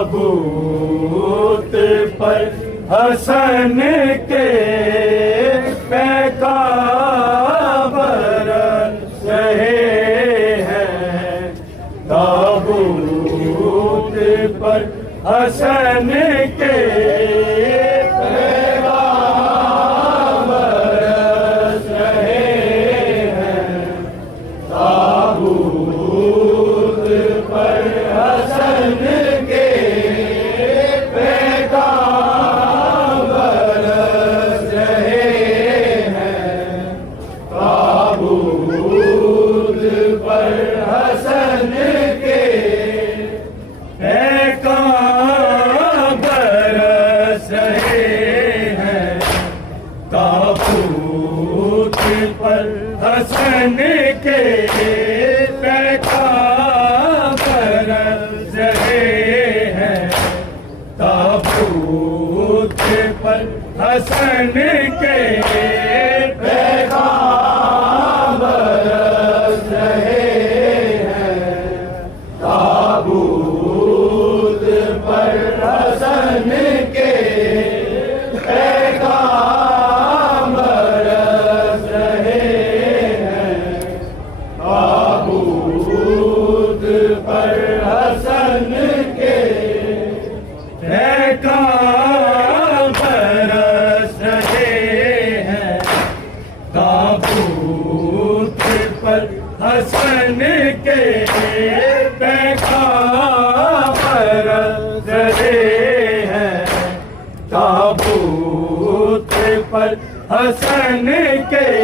ताबूत पर हसन के पैगाम्बर रहे हैं। ताबूत पर हसन के पैगाम्बर रहे हैं। ताबूत पर हसन के पैगाम्बर रहे हैं। ताबूत पर हसन के पैगाम्बर रहे हैं। ताबूत पर हसन के पैगाम्बर रहे हैं। ताबूत पर हसन के पैगाम्बर रहे हैं। ताबूत पर हसन के पैगाम्बर रहे हैं। ताबूत पर हसन के पैगाम्बर रहे हैं। ताबूत पर हसन के पैगाम्बर रहे हैं। ताबूत पर हसन के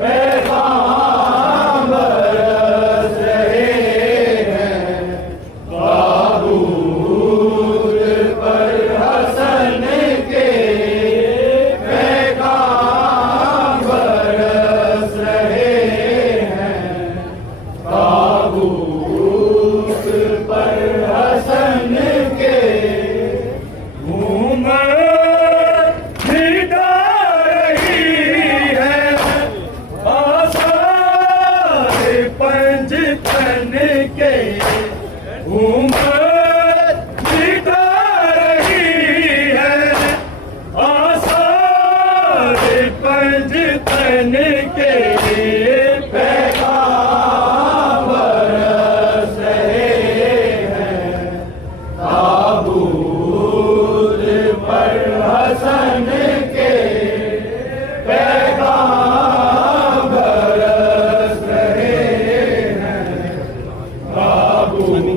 पैगाम्बर रहे हैं। ताबूत पर हसन के पैगाम्बर रहे हैं। ताबूत पर हसन के उमर छिड़ा रही है। आसार पंजतन के उमर छिड़ा रही है। आसार पंजतन के पैगाम्बर रहे हैं। ताबूत पर हसन के पैगाम्बर रहे हैं। ताबूत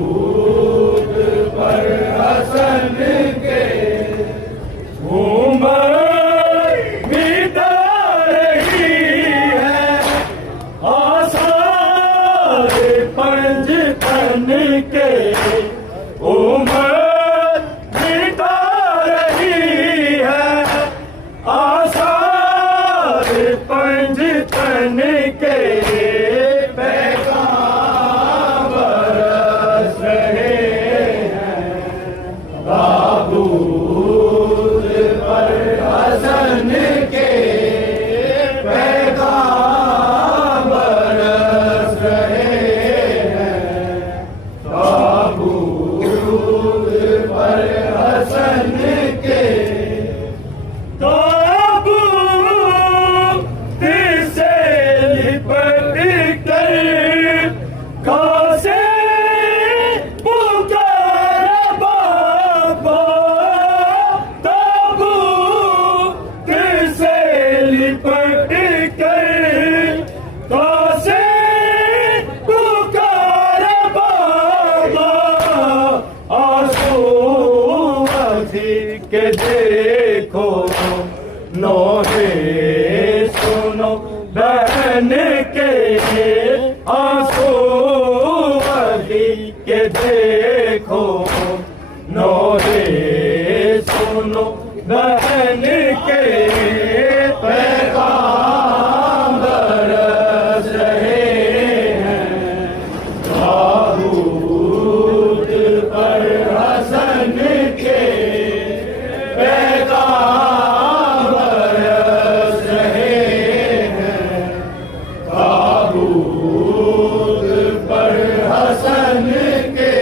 ताबूत पर हसन के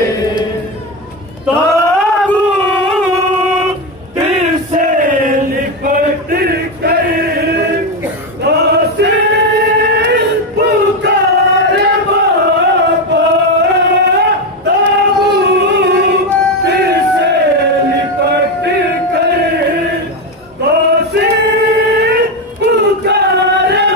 ताबूत से लिपट कर दासे पुकारे बाबा ताबूत से लिपट कर दासे पुकारे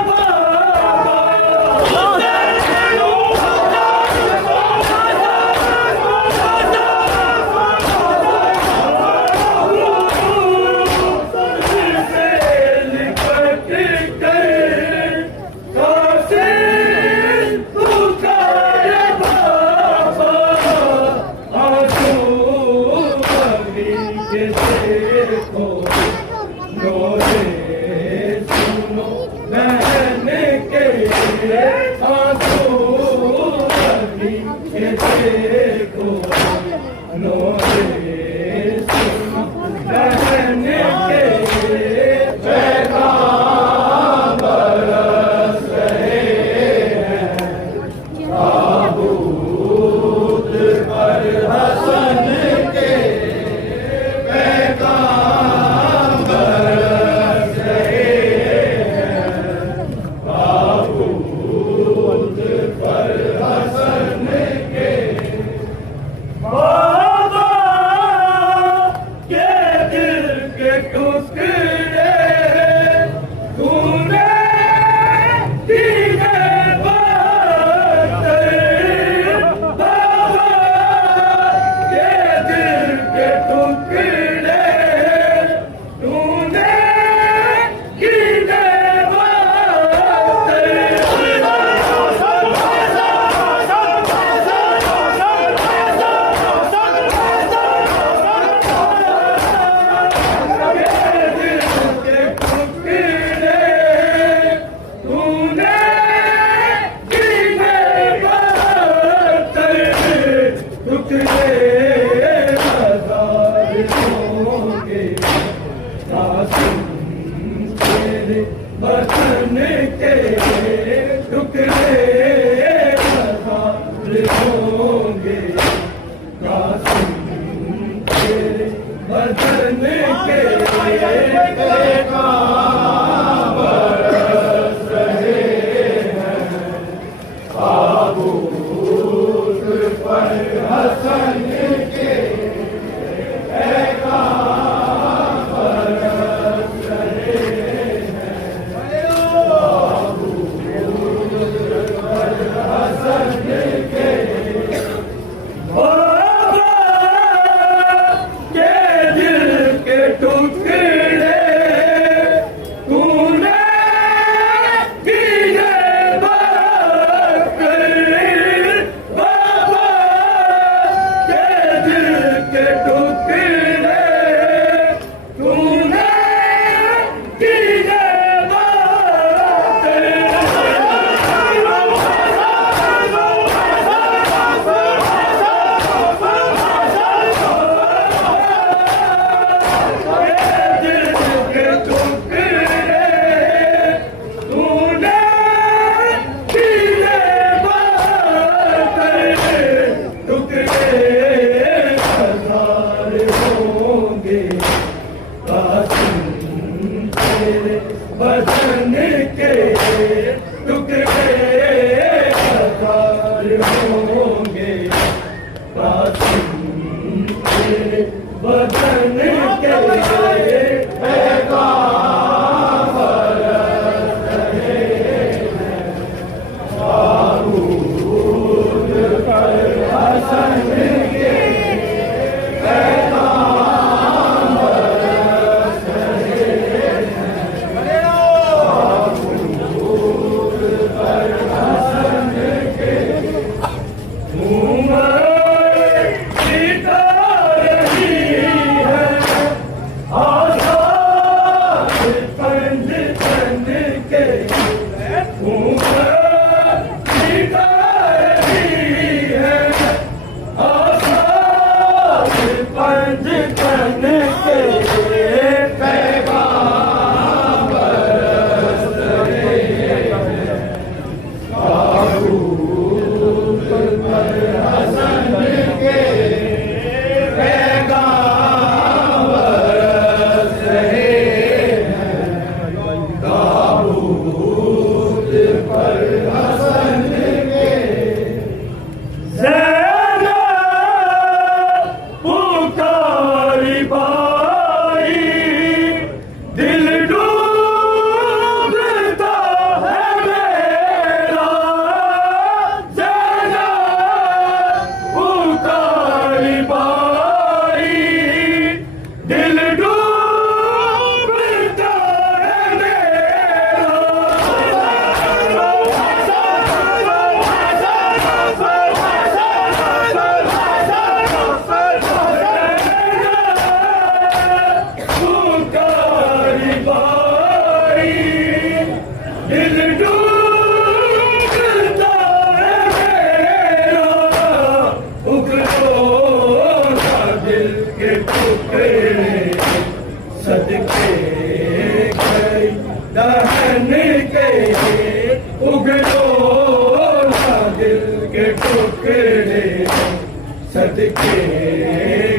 के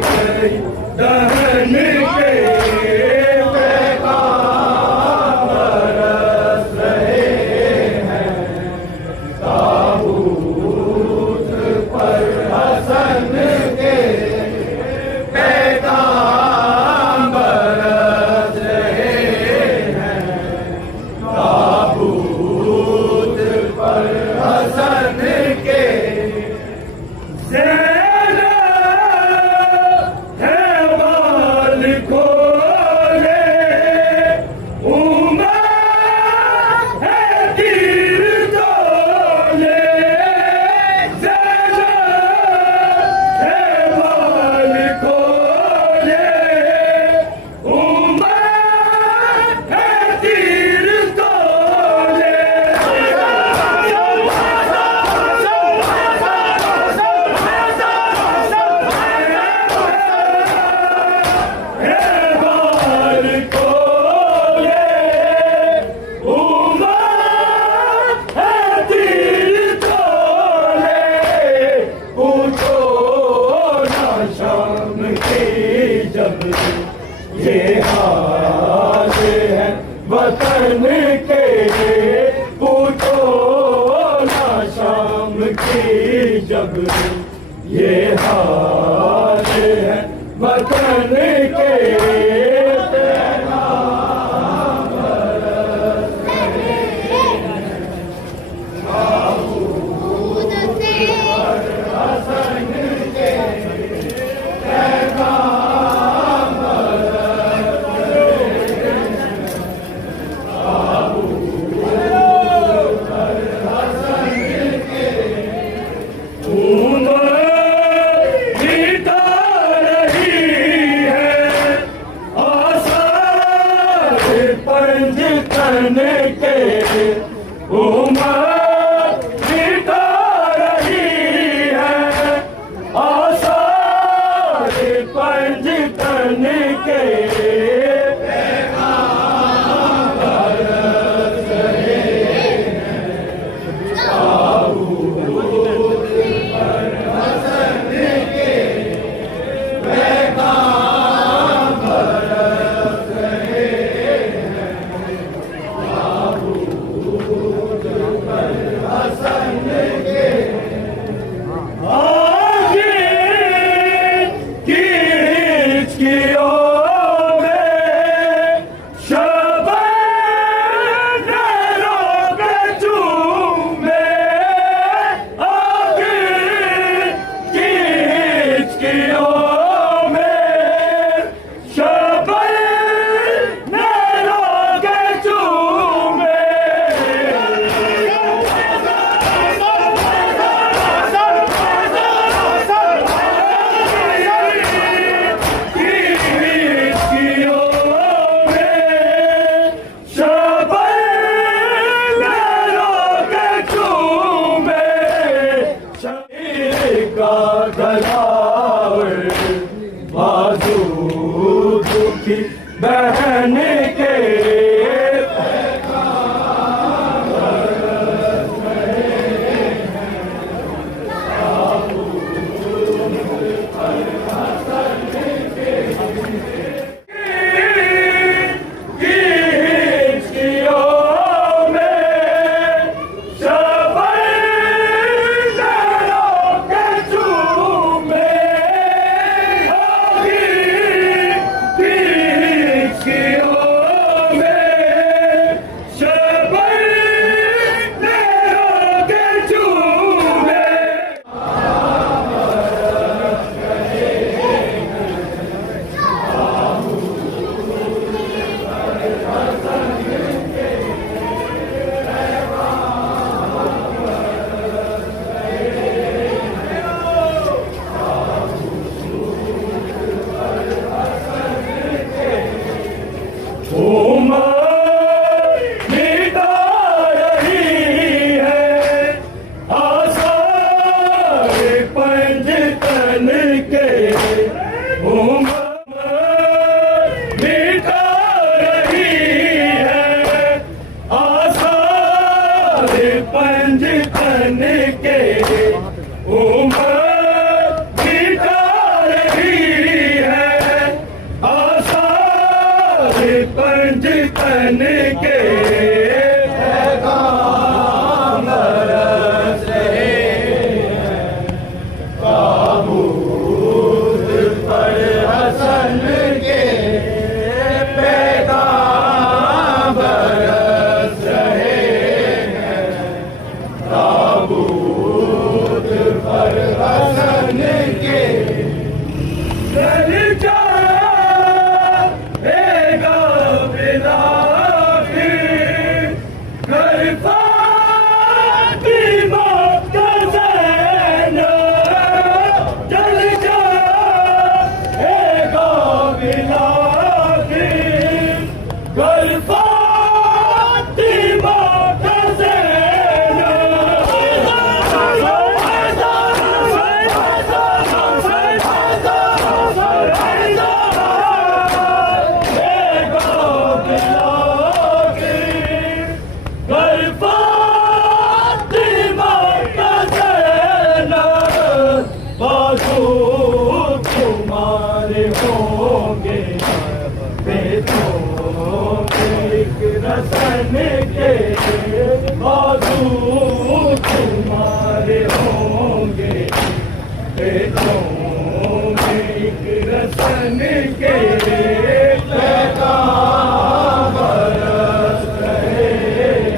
कई दहन के पैगाम बरस रहे हैं। ताबूत पर हसन के पैगाम बरस रहे हैं। ताबूत पर हसन के ये हाल है वतन के, पूछो ना शाम की जब ये हाल है वतन के। पंजतन के उमर मिटा रही है, आसार पंजतन के पैगाम बरस रहे हैं। ताबूत पर हसन के पैगाम बरस रहे हैं। ताबूत पर हसन के आगे की हिचकियों में शबनम रोक चूमे, आगे की हिचकियों में शबनम रोक चूमे। बाजू दुखी बहन के पैगाम बरस रहे हैं। ताबूत पर हसन के हिचकियों में शबनम रोक चूमे, पंजतन के उमर मिटा ताबूत पर हसन के चल जाएगा बिना फिर घर फातिमा का ज़ैनब चल जाएगा बिना फिर घर फातिमा का तुम्हारे होंगे बेटों एक रसन के बाजू तुम्हारे होंगे बेटों एक रसन के पैगाम बरस रहे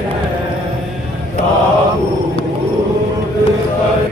हैं ताबूत पर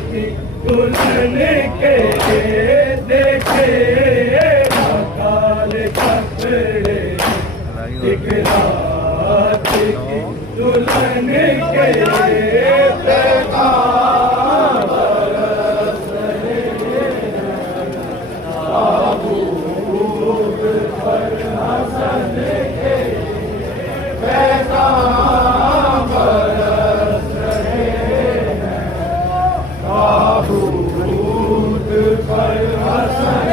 दुल्हन के देखे काले कपड़े एक रात की दुल्हन के पैगाम बरस रहे हैं ताबूत पर हसन के पैगाम बरस रहे हैं ताबूत पर हसन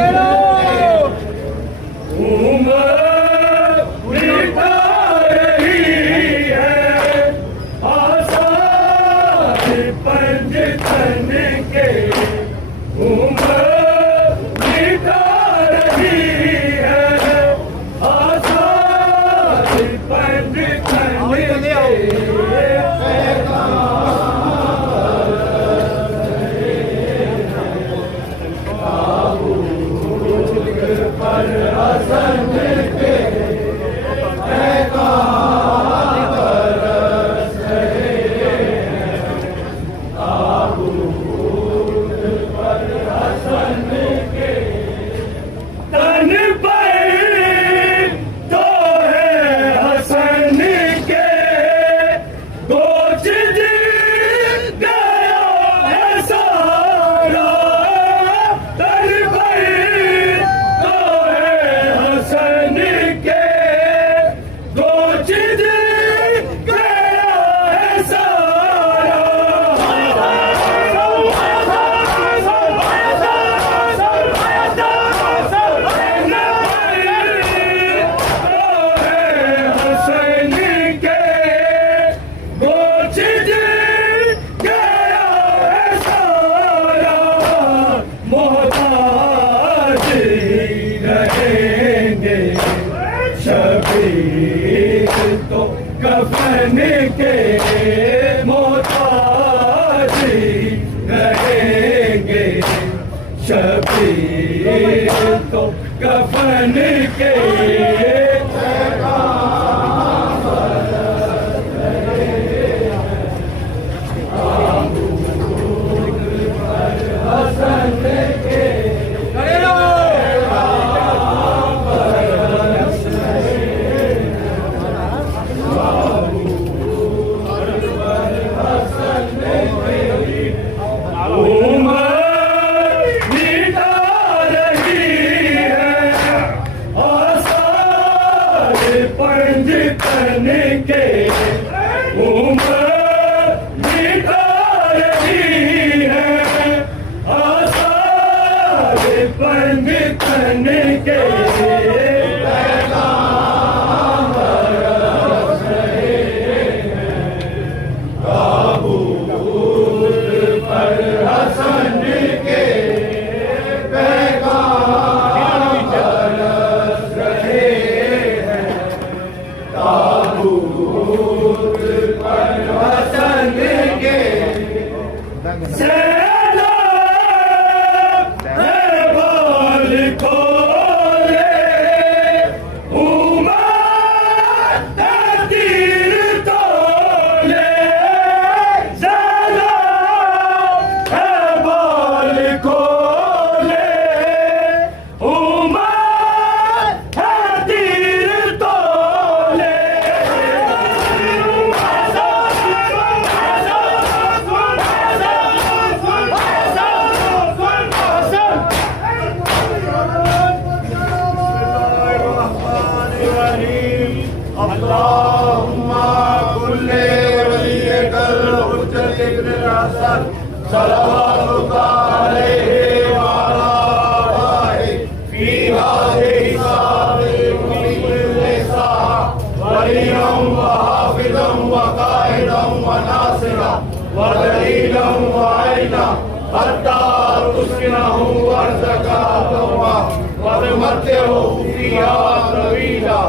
कफन के मोहताज रहेंगे, शबीर तो कफन के पंजतन के उम्र मिटा रही है, आसार पंजतन के पैगाम बरस रहे हैं, ताबूत पर हसन के पैगाम बरस रहे हैं, ताबूत पर हसन के सैलाब है बाल खोले, उम्मत तीर तोले, सैलाब है बाल खोले, उम्मत तीर तोले, अल्लाहुम्मा कुल्ले वलियकल हुज्जत इब्न हसन सल्लल्लाहु अलैहि व अला आलिहि फी हादिहि साबिक़ी लिसा वलियम व हाफिज़म व काइदम व नासिरा व दलीलन व आइना हत्ता तुस्किनहु अर्ज़का व मत्तेहु फ़ीहा तवीला।